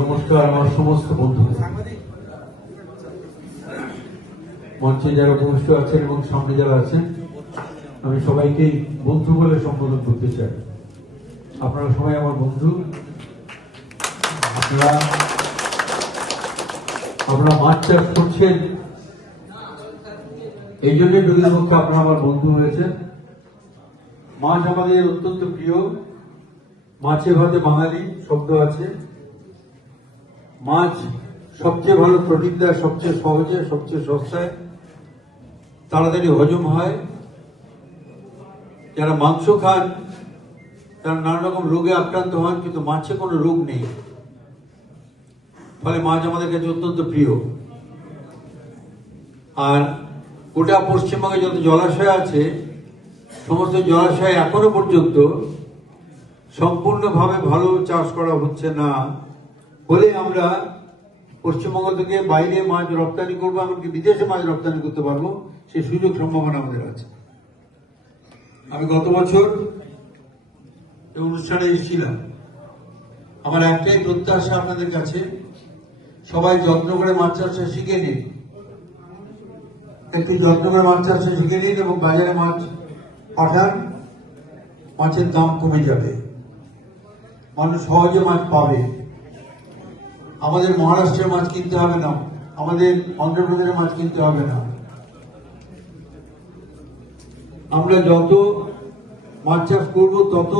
নমস্কার আমার সমস্ত বন্ধুদের, মঞ্চে যারা উপস্থিত আছেন এবং সামনে যারা আছেন, আমি সবাইকেই বন্ধু বলে সম্বোধন করতে চাই। আপনারা সবাই আমার বন্ধু। আপনারা মাছ চাষ করছেন, এই জন্য যদির পক্ষে আপনারা আমার বন্ধু হয়েছেন। মাছ আমাদের অত্যন্ত প্রিয়। মাছে ভাতে বাঙালি শব্দ আছে। মাছ সবচেয়ে ভালো প্রোটিন দেয়, সবচেয়ে সহজে, সবচেয়ে সস্তায়, তাড়াতাড়ি হজম হয়। যারা মাংস খান তারা নানা রকম রোগে আক্রান্ত হন, কিন্তু মাছে কোনো রোগ নেই। ফলে মাছ আমাদের কাছে অত্যন্ত প্রিয়। আর গোটা পশ্চিমবঙ্গে যত জলাশয় আছে, সমস্ত জলাশয় এখনো পর্যন্ত সম্পূর্ণভাবে ভালো চাষ করা হচ্ছে না বলে আমরা পশ্চিমবঙ্গ থেকে বাইরে মাছ রপ্তানি করবো, এমনকি বিদেশে মাছ রপ্তানি করতে পারবো, সেই সুযোগ সম্ভাবনা আমাদের আছে। আমি গত বছর এই অনুষ্ঠানে এসেছিলাম। আমার একটাই প্রত্যাশা আপনাদের কাছে, সবাই যত্ন করে মাছ চাষটা শিখে নিন, একটু যত্ন করে মাছ চাষটা শিখে নিন এবং বাজারে মাছ পাঠান। মাছের দাম কমে যাবে, মানুষ সহজে মাছ পাবে। আমাদের মহারাষ্ট্রের মাছ কিনতে হবে না, আমাদের অন্ধ্রপ্রদেশের মাছ কিনতে হবে না। আমরা যত মাছ চাষ করবো তত,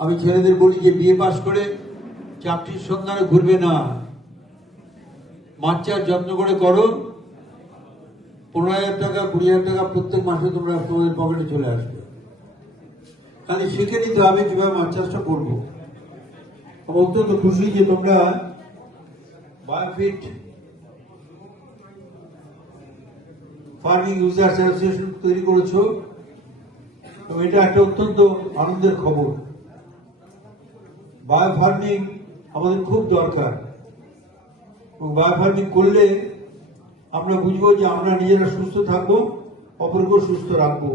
আমি ছেলেদের বলি যে বিএ পাস করে চাকরির সন্ধানে ঘুরবে না, মাছ চাষ যত্ন করে করো। 15,000 টাকা 20,000 টাকা প্রত্যেক মাসে তোমাদের পকেটে চলে আসবে। তাহলে শিখে নিতে হবে কিভাবে মাছ চাষটা করবো। অত্যন্ত খুশি যে তোমরা বায়োফিট ফার্মিং ইউজার্স অ্যাসোসিয়েশন তৈরি করেছো, এবং এটা একটা অত্যন্ত আনন্দের খবর। বায়ো ফার্মিং আমাদের খুব দরকার, এবং বায়ো ফার্মিং করলে আমরা বুঝবো যে আমরা নিজেরা সুস্থ থাকবো, অপরকেও সুস্থ রাখবো।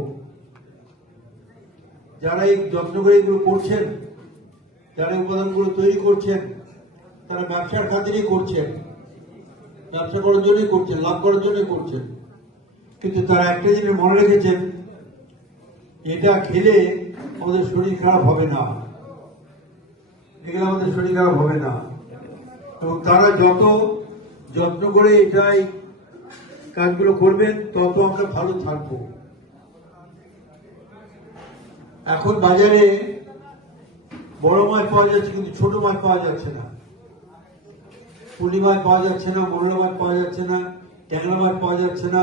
যারা এই যত্ন করে এগুলো করছেন, যারা উপাদানগুলো তৈরি করছেন, তারা ব্যবসার খাতিরই করছেন, ব্যবসা করার জন্যই করছেন, লাভ করার জন্যই করছেন। কিন্তু তারা একটা জিনিস মনে রেখেছেন, এটা খেলে আমাদের শরীর খারাপ হবে না, এগুলো আমাদের শরীর খারাপ হবে না। এবং তারা যত যত্ন করে এটাই কাজগুলো করবেন, তত আমরা ভালো থাকবো। এখন বাজারে বড় মাছ পাওয়া যাচ্ছে, কিন্তু ছোট মাছ পাওয়া যাচ্ছে না। পুঁটি মাছ পাওয়া যাচ্ছে না, মোরলা মাছ পাওয়া যাচ্ছে না, ট্যাংরা মাছ পাওয়া যাচ্ছে না।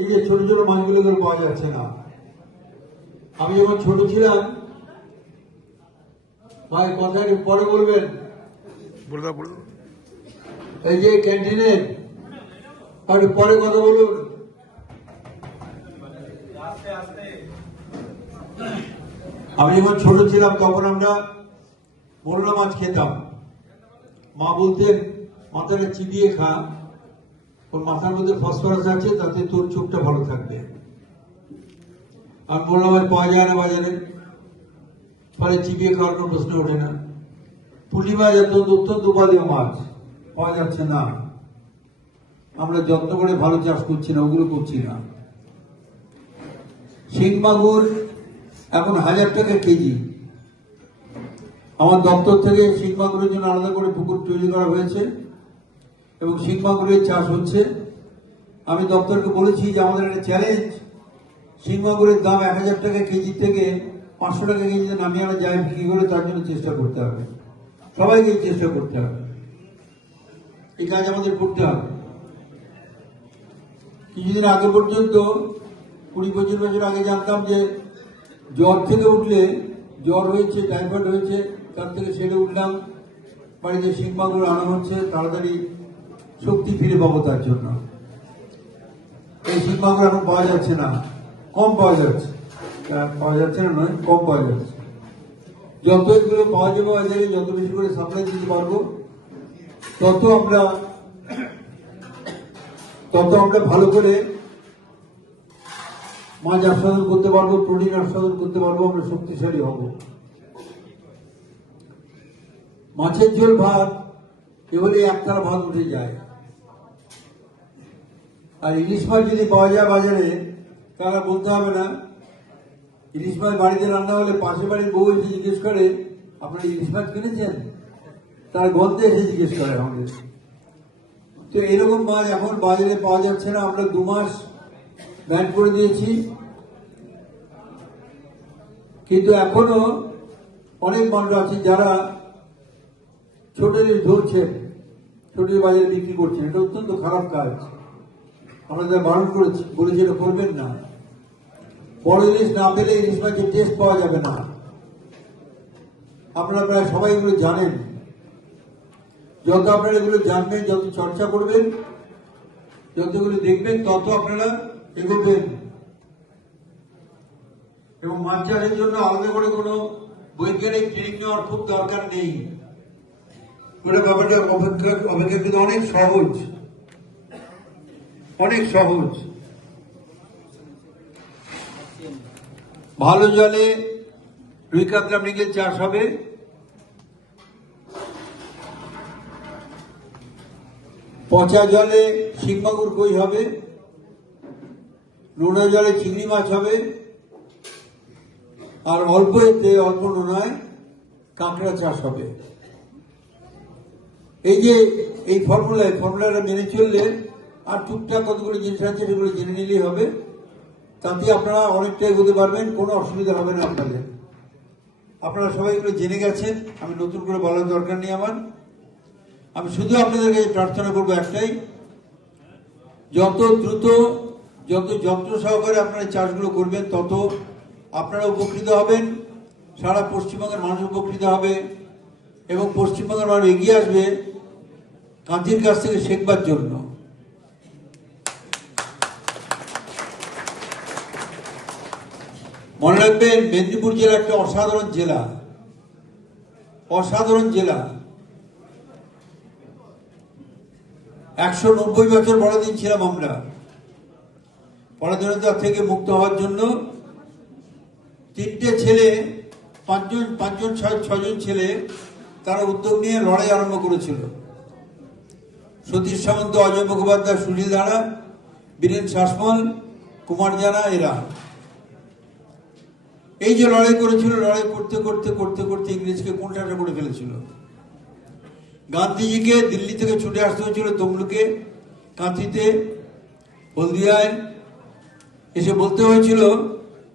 এই যে ছোট ছোট মাছগুলো পাওয়া যাচ্ছে না। আমি যখন ছোট ছিলাম, ভাই কথা পরে বলবেন, এই যে ক্যান্টিনের পরে কথা বলুন। আমি যখন ছোট ছিলাম তখন আমরা মোরলা মাছ খেতাম। মা বলতেন মাথাটা চিবিয়ে খা, ওর মাথার মধ্যে ফসফরাস আছে, তাতে তোর চোখটা ভালো থাকবে। আর মোরলা মাছ পাওয়া যায় না বাজারে, ফলে চিবিয়ে খাওয়ার কোনো প্রশ্ন ওঠে না। পুঁটি মাছ অত্যন্ত উপাদেয় মাছ পাওয়া যাচ্ছে না। আমরা যত্ন করে ভালো চাষ করছি না, ওগুলো করছি না। শিং মাগুর এখন 1000 টাকা কেজি। আমার দপ্তর থেকে শিং মাগুরের জন্য আলাদা করে পুকুর তৈরি করা হয়েছে এবং শিং মাগুরের চাষ হচ্ছে। আমি দপ্তরকে বলেছি যে আমাদের একটা চ্যালেঞ্জ, শিং মাগুরের দাম 1000 টাকা কেজি থেকে 500 টাকা কেজিতে নামিয়ে আনা যায় কি করে, তার জন্য চেষ্টা করতে হবে। সবাইকে চেষ্টা করতে হবে, এই কাজ আমাদের করতে হবে। কিছুদিন আগে পর্যন্ত 20-25 বছর আগে জানতাম যে জ্বর থেকে উঠলে, জ্বর হয়েছে, টাইফয়েড হয়েছে, তার থেকে সেরে উঠলাম, বাড়িতে শিং মাগুর আনা হচ্ছে, তাড়াতাড়ি শক্তি ফিরে পাবো তার জন্য। এই শিং মাগুর এখন পাওয়া যাচ্ছে না, কম পাওয়া যাচ্ছে। পাওয়া যাচ্ছে না নয়, কম পাওয়া যাচ্ছে। যত এগুলো পাওয়া যাবে বাজারে, যত বেশি করে সাপ্লাই দিতে পারবো, তত আমরা ভালো করে মাছ আস্বাদন করতে পারবো, প্রোটিন আস্বাদন করতে পারবো, আমরা শক্তিশালী হব। মাছের ঝোল ভাত এগুলি একতারা ভাত উঠে যায়। আর ইলিশ মাছ যদি পাওয়া যায় বাজারে, তাহলে বলতে হবে না। ইলিশ মাছ বাড়িতে রান্না হলে পাশের বাড়ির বউ এসে জিজ্ঞেস করে, আপনারা ইলিশ মাছ কিনেছেন? তার গন্ধে এসে জিজ্ঞেস করে আমাদের। তো এরকম মাছ এখন বাজারে পাওয়া যাচ্ছে না। আমরা 2 মাস ব্যান করে দিয়েছি, কিন্তু এখনো অনেক মানুষ আছে যারা ছোট ইলিশ ধরছেন, ছোট বাজারে বিক্রি করছেন। এটা অত্যন্ত খারাপ কাজ। আমরা তাদের বারণ করেছি, বলেছি এটা করবেন না। বড় ইলিশ না পেলে ইলিশ মাছের টেস্ট পাওয়া যাবে না। আপনারা প্রায় সবাই এগুলো জানেন। যত আপনারা এগুলো জানবেন, যত চর্চা করবেন, যতগুলো দেখবেন, তত আপনারা এগোবেন। এবং মাছ চাষের জন্য আলাদা করে কোনো বৈজ্ঞানিক ট্রেনিং নেওয়ার খুব দরকার নেই। ওটা ব্যাপারটা অপেক্ষাকৃত অনেক সহজ, অনেক সহজ। ভালো জলে রুই কাতলা মৃগেল চাষ হবে। পচা জলে শিং মাগুর কই হবে। নোনা জলে চিংড়ি মাছ হবে। আর অল্প এতে, অল্প নোনায় কাঁকড়া চাষ হবে। এই যে এই ফর্মুলাটা মেনে চললে, আর টুকটাক কতগুলো জিনিস আছে সেগুলো জেনে নিলেই হবে। তাতে আপনারা অনেকটা এগোতে পারবেন, কোনো অসুবিধা হবে না আপনাদের। আপনারা সবাই এগুলো জেনে গেছেন, আমি নতুন করে বলার দরকার নেই আমার। আমি শুধু আপনাদের কাছে প্রার্থনা করবো একটাই, যত দ্রুত, যত যত্ন সহকারে আপনারা চাষগুলো করবেন, তত আপনারা উপকৃত হবেন, সারা পশ্চিমবঙ্গের মানুষ উপকৃত হবে, এবং পশ্চিমবঙ্গের মানুষ এগিয়ে আসবে কাঁথির কাছ থেকে শেখবার জন্য। মনে রাখবেন, মেদিনীপুর জেলা একটা অসাধারণ জেলা, অসাধারণ জেলা। 190 বছর বড়দিন ছিলাম আমরা। পরাধীনতা থেকে মুক্ত হওয়ার জন্য 3টে ছেলে, 6জন ছেলে, তারা উদ্যোগ নিয়ে লড়াই আরম্ভ করেছিল। সতীশ সামন্ত, অজয় মুখোপাধ্যায়, সুনীল দাঁড়া, বীরেন শাসমল, কুমার জানা, এরা এই যে লড়াই করেছিল, লড়াই করতে করতে করতে করতে ইংরেজকে কোণঠাসা করে ফেলেছিল। গান্ধীজিকে দিল্লি থেকে ছুটে আসতে হয়েছিল তমলুকে, কাঁথিতে, হলদিয়ায়। এসে বলতে হয়েছিল,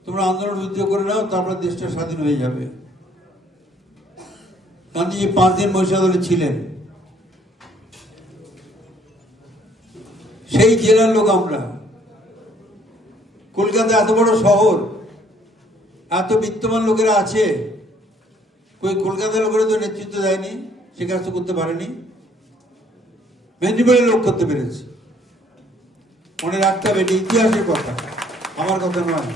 তোমরা আন্দোলন বিদ্রোহ করে নাও, তারপর দেশটা স্বাধীন হয়ে যাবে। গান্ধীজি 5 দিন মহিষাদলে ছিলেন। সেই জেলার লোক আমরা। কলকাতা এত বড় শহর, এত বিত্তমান লোকেরা আছে, কলকাতার লোকেরা তো নেতৃত্ব দেয়নি, সে কাজ তো করতে পারেনি। মেদিনীপুরের লোক করতে পেরেছে। মনে রাখতে হবে, এটা ইতিহাসের কথা, আমার কথা নয়।